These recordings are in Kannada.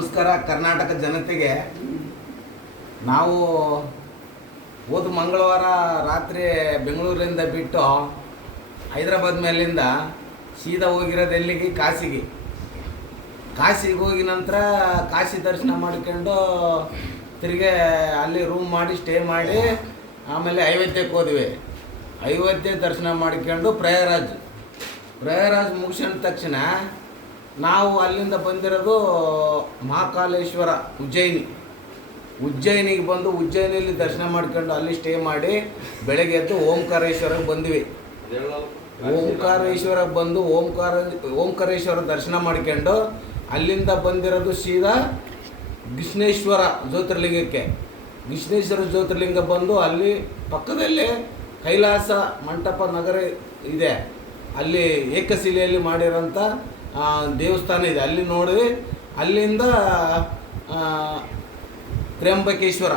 ನಮಸ್ಕಾರ ಕರ್ನಾಟಕ ಜನತೆಗೆ. ನಾವು ಹೋದ ಮಂಗಳವಾರ ರಾತ್ರಿ ಬೆಂಗಳೂರಿಂದ ಬಿಟ್ಟು ಹೈದರಾಬಾದ್ ಮೇಲಿಂದ ಸೀದಾ ಹೋಗಿರೋದು ಎಲ್ಲಿಗೆ? ಕಾಶಿಗೆ ಹೋಗಿ ನಂತರ ಕಾಶಿ ದರ್ಶನ ಮಾಡ್ಕೊಂಡು ತಿರುಗಿ ಅಲ್ಲಿ ರೂಮ್ ಮಾಡಿ ಸ್ಟೇ ಮಾಡಿ ಆಮೇಲೆ ಅಯೋಧ್ಯಕ್ಕೆ ಹೋದ್ವಿ. ಅಯೋಧ್ಯೆ ದರ್ಶನ ಮಾಡ್ಕೊಂಡು ಪ್ರಯಾಗರಾಜ್ ಮುಗಿಸಿದ ತಕ್ಷಣ ನಾವು ಅಲ್ಲಿಂದ ಬಂದಿರೋದು ಮಹಾಕಾಲೇಶ್ವರ ಉಜ್ಜಯಿನಿಗೆ ಬಂದು ಉಜ್ಜಯಿನಿಯಲ್ಲಿ ದರ್ಶನ ಮಾಡ್ಕೊಂಡು ಅಲ್ಲಿ ಸ್ಟೇ ಮಾಡಿ ಬೆಳಗ್ಗೆ ಎದ್ದು ಓಂಕಾರೇಶ್ವರಕ್ಕೆ ಬಂದ್ವಿ. ಓಂಕಾರೇಶ್ವರಕ್ಕೆ ಬಂದು ಓಂಕಾರೇಶ್ವರ ದರ್ಶನ ಮಾಡ್ಕೊಂಡು ಅಲ್ಲಿಂದ ಬಂದಿರೋದು ಸೀದಾ ಗಿಷ್ಣೇಶ್ವರ ಜ್ಯೋತಿರ್ಲಿಂಗ ಬಂದು ಅಲ್ಲಿ ಪಕ್ಕದಲ್ಲೇ ಕೈಲಾಸ ಮಂಟಪ ನಗರ ಇದೆ. ಅಲ್ಲಿ ಏಕಶಿಲೆಯಲ್ಲಿ ಮಾಡಿರೋಂಥ ದೇವಸ್ಥಾನ ಇದೆ. ಅಲ್ಲಿ ನೋಡಿ ಅಲ್ಲಿಂದ ತ್ರ್ಯಂಬಕೇಶ್ವರ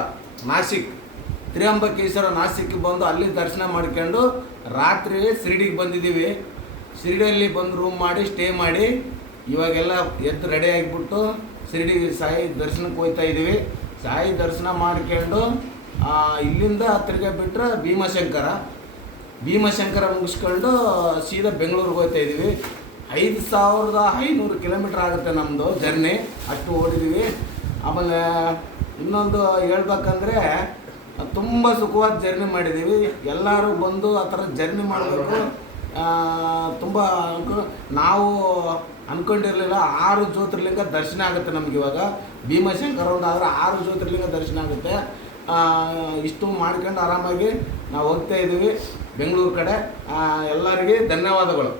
ನಾಸಿಕ್ಗೆ ಬಂದು ಅಲ್ಲಿ ದರ್ಶನ ಮಾಡ್ಕೊಂಡು ರಾತ್ರಿ ಶಿರ್ಡಿಗೆ ಬಂದಿದ್ದೀವಿ. ಶಿರ್ಡಿಯಲ್ಲಿ ಬಂದು ರೂಮ್ ಮಾಡಿ ಸ್ಟೇ ಮಾಡಿ ಇವಾಗೆಲ್ಲ ಎದ್ದು ರೆಡಿ ಆಗಿಬಿಟ್ಟು ಶಿರ್ಡಿ ಸಾಯಿ ದರ್ಶನಕ್ಕೆ ಹೋಗ್ತಾ ಇದ್ದೀವಿ. ಸಾಯಿ ದರ್ಶನ ಮಾಡ್ಕೊಂಡು ಇಲ್ಲಿಂದ ತಿರ್ಗಿ ಬಿಟ್ಟರೆ ಭೀಮಶಂಕರ ಮುಗಿಸ್ಕೊಂಡು ಸೀದಾ ಬೆಂಗಳೂರಿಗೆ ಹೋಗ್ತಾ ಇದ್ದೀವಿ. 5500 ಕಿಲೋಮೀಟ್ರ್ ಆಗುತ್ತೆ ನಮ್ಮದು ಜರ್ನಿ, ಅಷ್ಟು ಓಡಿದ್ದೀವಿ. ಆಮೇಲೆ ಇನ್ನೊಂದು ಹೇಳ್ಬೇಕಂದ್ರೆ ತುಂಬ ಸುಖವಾದ ಜರ್ನಿ ಮಾಡಿದ್ದೀವಿ. ಎಲ್ಲರೂ ಬಂದು ಆ ಥರ ಜರ್ನಿ ಮಾಡಬೇಕು. ತುಂಬ ನಾವು ಅಂದ್ಕೊಂಡಿರಲಿಲ್ಲ 6 ಜ್ಯೋತಿರ್ಲಿಂಗ ದರ್ಶನ ಆಗುತ್ತೆ ನಮ್ಗೆ. ಇವಾಗ ಭೀಮಶಂಕರ ಒಂದು ಆದರೆ 6 ಜ್ಯೋತಿರ್ಲಿಂಗ ದರ್ಶನ ಆಗುತ್ತೆ. ಇಷ್ಟು ಮಾಡ್ಕೊಂಡು ಆರಾಮಾಗಿ ನಾವು ಹೋಗ್ತಾ ಇದ್ದೀವಿ ಬೆಂಗಳೂರು ಕಡೆ. ಎಲ್ಲರಿಗೆ ಧನ್ಯವಾದಗಳು.